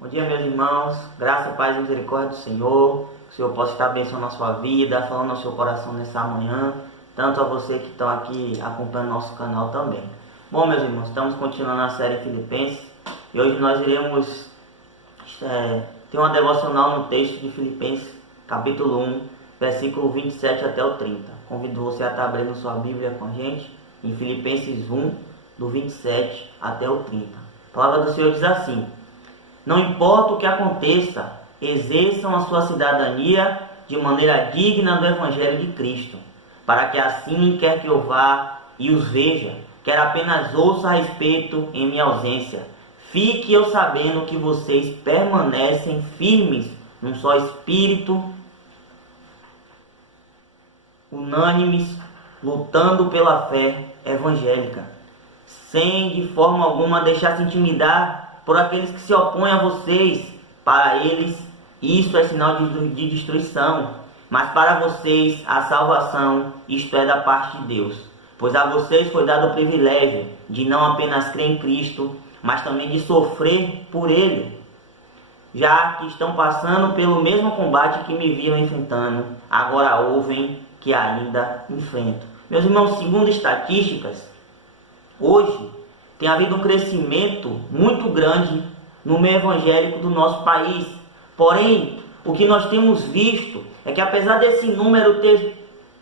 Bom dia, meus irmãos, graça, paz e misericórdia do Senhor. Que o Senhor possa estar abençoando a sua vida, falando ao seu coração nessa manhã, tanto a você que estão aqui acompanhando nosso canal também. Bom, meus irmãos, estamos continuando a série Filipenses e hoje nós iremos ter uma devocional no texto de Filipenses, capítulo 1, versículo 27 até o 30. Convido você a estar abrindo sua Bíblia com a gente em Filipenses 1, do 27 até o 30. A palavra do Senhor diz assim: não importa o que aconteça, exerçam a sua cidadania de maneira digna do Evangelho de Cristo, para que assim, quer que eu vá e os veja, quer apenas ouça a respeito em minha ausência, fique eu sabendo que vocês permanecem firmes num só espírito, unânimes, lutando pela fé evangélica, sem de forma alguma deixar-se intimidar por aqueles que se opõem a vocês. Para eles isto é sinal de destruição, mas para vocês a salvação, isto é da parte de Deus. Pois a vocês foi dado o privilégio de não apenas crer em Cristo, mas também de sofrer por Ele, já que estão passando pelo mesmo combate que me viram enfrentando, agora ouvem que ainda enfrento. Meus irmãos, segundo estatísticas, hoje tem havido um crescimento muito grande no meio evangélico do nosso país. Porém, o que nós temos visto é que apesar desse número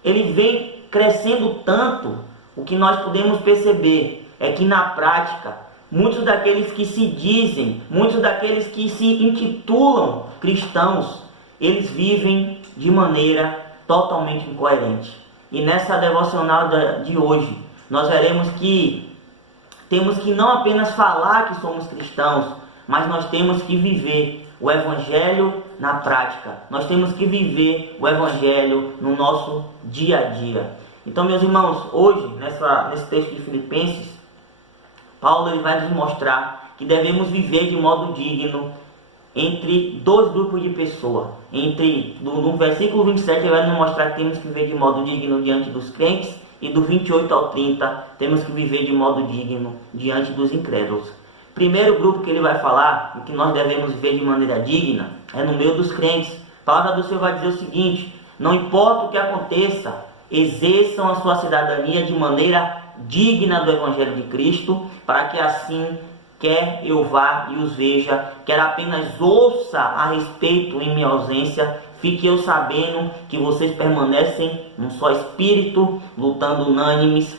ele vem crescendo tanto, o que nós podemos perceber é que na prática, muitos daqueles que se dizem, muitos daqueles que se intitulam cristãos, eles vivem de maneira totalmente incoerente. E nessa devocional de hoje, nós veremos que temos que não apenas falar que somos cristãos, mas nós temos que viver o Evangelho na prática. Nós temos que viver o Evangelho no nosso dia a dia. Então, meus irmãos, hoje, nesse texto de Filipenses, Paulo ele vai nos mostrar que devemos viver de modo digno entre dois grupos de pessoas. No versículo 27 ele vai nos mostrar que temos que viver de modo digno diante dos crentes, e do 28 ao 30 temos que viver de modo digno diante dos incrédulos. Primeiro grupo que ele vai falar, que nós devemos viver de maneira digna, é no meio dos crentes. A palavra do Senhor vai dizer o seguinte: não importa o que aconteça, exerçam a sua cidadania de maneira digna do Evangelho de Cristo, para que assim, quer eu vá e os veja, quer apenas ouça a respeito em minha ausência, fique eu sabendo que vocês permanecem num só espírito, lutando unânimes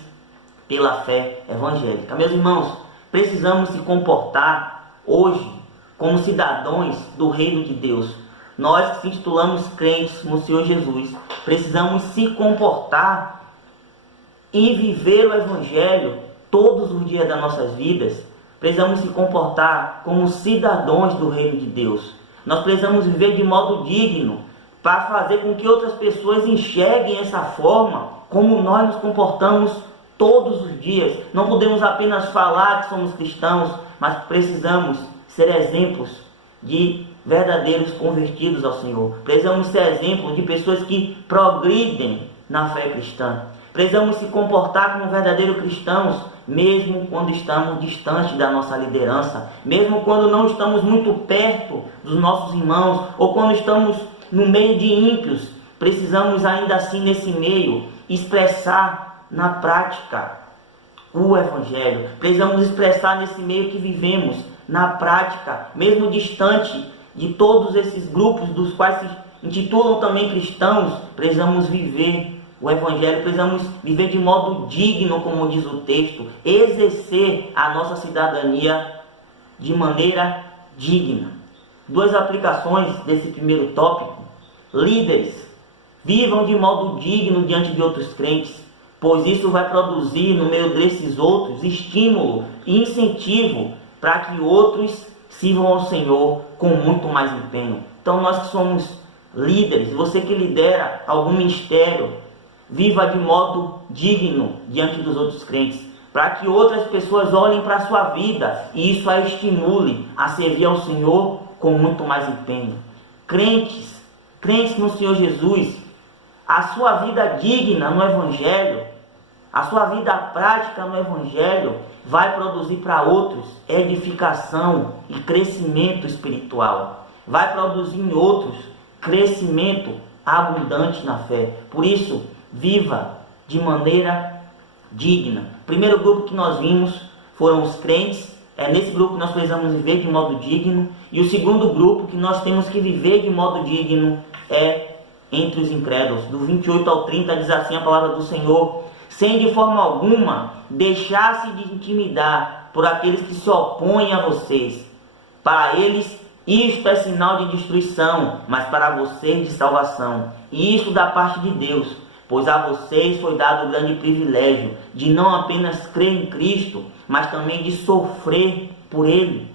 pela fé evangélica. Meus irmãos, precisamos se comportar hoje como cidadãos do reino de Deus. Nós que se intitulamos crentes no Senhor Jesus, precisamos se comportar e viver o Evangelho todos os dias das nossas vidas. Precisamos se comportar como cidadãos do reino de Deus. Nós precisamos viver de modo digno, para fazer com que outras pessoas enxerguem essa forma como nós nos comportamos todos os dias. Não podemos apenas falar que somos cristãos, mas precisamos ser exemplos de verdadeiros convertidos ao Senhor. Precisamos ser exemplos de pessoas que progridem na fé cristã. Precisamos se comportar como verdadeiros cristãos, mesmo quando estamos distantes da nossa liderança, mesmo quando não estamos muito perto dos nossos irmãos, ou quando estamos no meio de ímpios. Precisamos ainda assim nesse meio expressar na prática o Evangelho. Precisamos expressar nesse meio que vivemos na prática, mesmo distante de todos esses grupos dos quais se intitulam também cristãos. Precisamos viver o Evangelho, precisamos viver de modo digno, como diz o texto, exercer a nossa cidadania de maneira digna. Duas aplicações desse primeiro tópico: líderes, vivam de modo digno diante de outros crentes, pois isso vai produzir no meio desses outros estímulo e incentivo para que outros sirvam ao Senhor com muito mais empenho. Então, nós que somos líderes, você que lidera algum ministério, viva de modo digno diante dos outros crentes, para que outras pessoas olhem para a sua vida e isso a estimule a servir ao Senhor com muito mais empenho. Crentes no Senhor Jesus, a sua vida digna no Evangelho A sua vida prática no Evangelho vai produzir para outros edificação e crescimento espiritual. Vai produzir em outros crescimento abundante na fé. Por isso, viva de maneira digna. O primeiro grupo que nós vimos foram os crentes. É nesse grupo que nós precisamos viver de modo digno. E o segundo grupo que nós temos que viver de modo digno é entre os incrédulos. Do 28 ao 30 diz assim a palavra do Senhor: sem de forma alguma deixar-se de intimidar por aqueles que se opõem a vocês. Para eles isto é sinal de destruição, mas para vocês de salvação. E isto da parte de Deus, pois a vocês foi dado o grande privilégio de não apenas crer em Cristo, mas também de sofrer por Ele,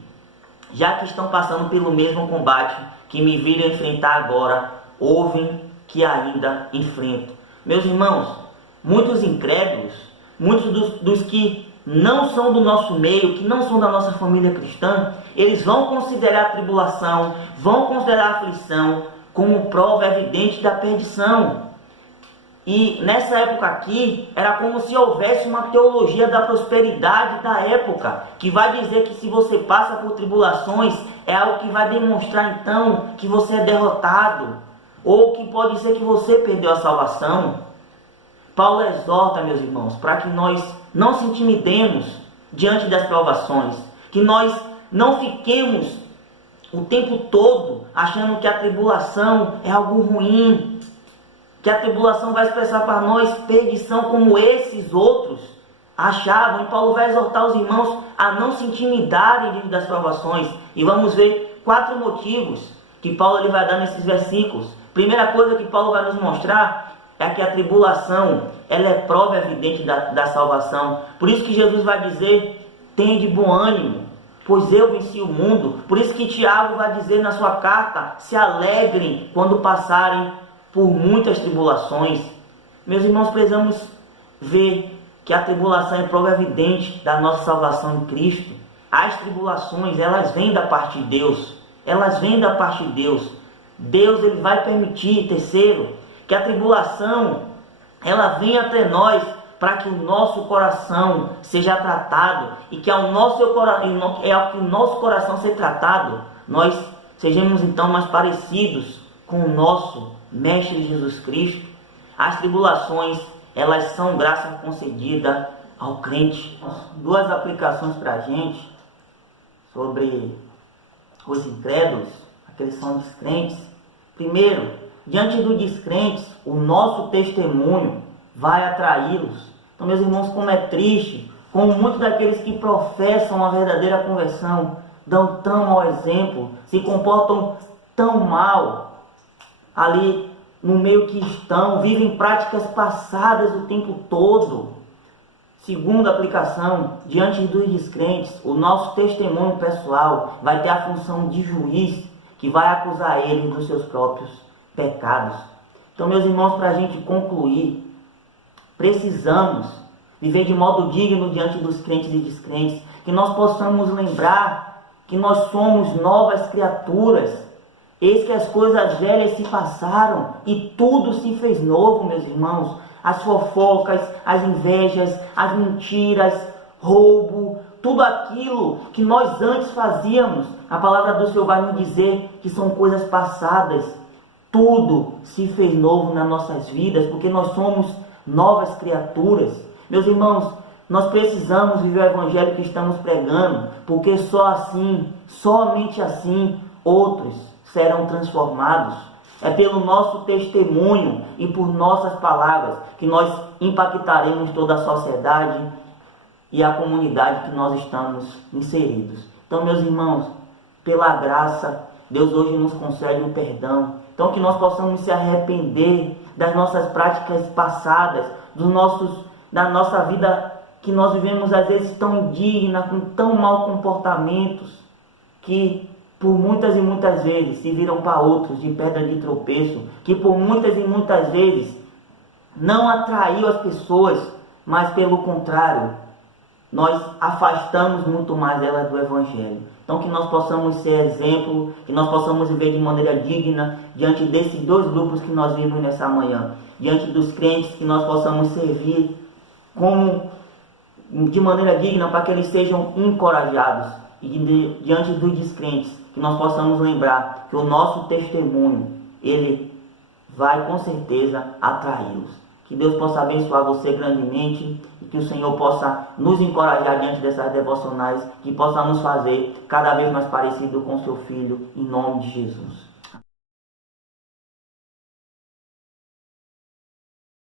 já que estão passando pelo mesmo combate que me viram enfrentar agora, ouvem que ainda enfrento. Meus irmãos, muitos incrédulos, muitos dos que não são do nosso meio, que não são da nossa família cristã, eles vão considerar a tribulação, vão considerar a aflição como prova evidente da perdição. E nessa época aqui, era como se houvesse uma teologia da prosperidade da época, que vai dizer que se você passa por tribulações, é algo que vai demonstrar então que você é derrotado, ou que pode ser que você perdeu a salvação. Paulo exorta, meus irmãos, para que nós não se intimidemos diante das provações, que nós não fiquemos o tempo todo achando que a tribulação é algo ruim, que a tribulação vai expressar para nós perdição como esses outros achavam. E Paulo vai exortar os irmãos a não se intimidarem diante das provações. E vamos ver 4 motivos que Paulo ele vai dar nesses versículos. Primeira coisa que Paulo vai nos mostrar é que a tribulação ela é prova evidente da salvação. Por isso que Jesus vai dizer: tende bom ânimo, pois eu venci o mundo. Por isso que Tiago vai dizer na sua carta: se alegrem quando passarem por muitas tribulações. Meus irmãos, precisamos ver que a tribulação é prova evidente da nossa salvação em Cristo. As tribulações, elas vêm da parte de Deus. Elas vêm da parte de Deus. Deus ele vai permitir, terceiro, que a tribulação ela venha até nós para que o nosso coração seja tratado e que ao que o nosso coração ser tratado, nós sejamos então mais parecidos com o nosso Mestre Jesus Cristo. As tribulações, elas são graça concedida ao crente. 2 aplicações para a gente sobre os incrédulos, aqueles que são descrentes. Primeiro, diante dos descrentes, o nosso testemunho vai atraí-los. Então, meus irmãos, como é triste, como muitos daqueles que professam a verdadeira conversão dão tão mau exemplo, se comportam tão mal ali no meio que estão, vivem práticas passadas o tempo todo. Segunda aplicação, diante dos descrentes, o nosso testemunho pessoal vai ter a função de juiz que vai acusar eles dos seus próprios pecados. Então, meus irmãos, para a gente concluir, precisamos viver de modo digno diante dos crentes e descrentes, que nós possamos lembrar que nós somos novas criaturas. Eis que as coisas velhas se passaram e tudo se fez novo, meus irmãos. As fofocas, as invejas, as mentiras, roubo, tudo aquilo que nós antes fazíamos, a palavra do Senhor vai nos dizer que são coisas passadas. Tudo se fez novo nas nossas vidas, porque nós somos novas criaturas. Meus irmãos, nós precisamos viver o evangelho que estamos pregando, porque só assim, somente assim, outros serão transformados. É pelo nosso testemunho e por nossas palavras que nós impactaremos toda a sociedade e a comunidade que nós estamos inseridos. Então, meus irmãos, pela graça, Deus hoje nos concede o perdão. Então, que nós possamos se arrepender das nossas práticas passadas, da nossa vida que nós vivemos às vezes tão indigna, com tão maus comportamentos, que por muitas e muitas vezes se viram para outros de pedra de tropeço, que por muitas e muitas vezes não atraiu as pessoas, mas pelo contrário, nós afastamos muito mais elas do Evangelho. Então que nós possamos ser exemplo, que nós possamos viver de maneira digna diante desses 2 grupos que nós vimos nessa manhã, diante dos crentes, que nós possamos servir de maneira digna, para que eles sejam encorajados. E diante dos descrentes, que nós possamos lembrar que o nosso testemunho, ele vai com certeza atraí-los. Que Deus possa abençoar você grandemente e que o Senhor possa nos encorajar diante dessas devocionais, que possa nos fazer cada vez mais parecido com seu Filho, em nome de Jesus.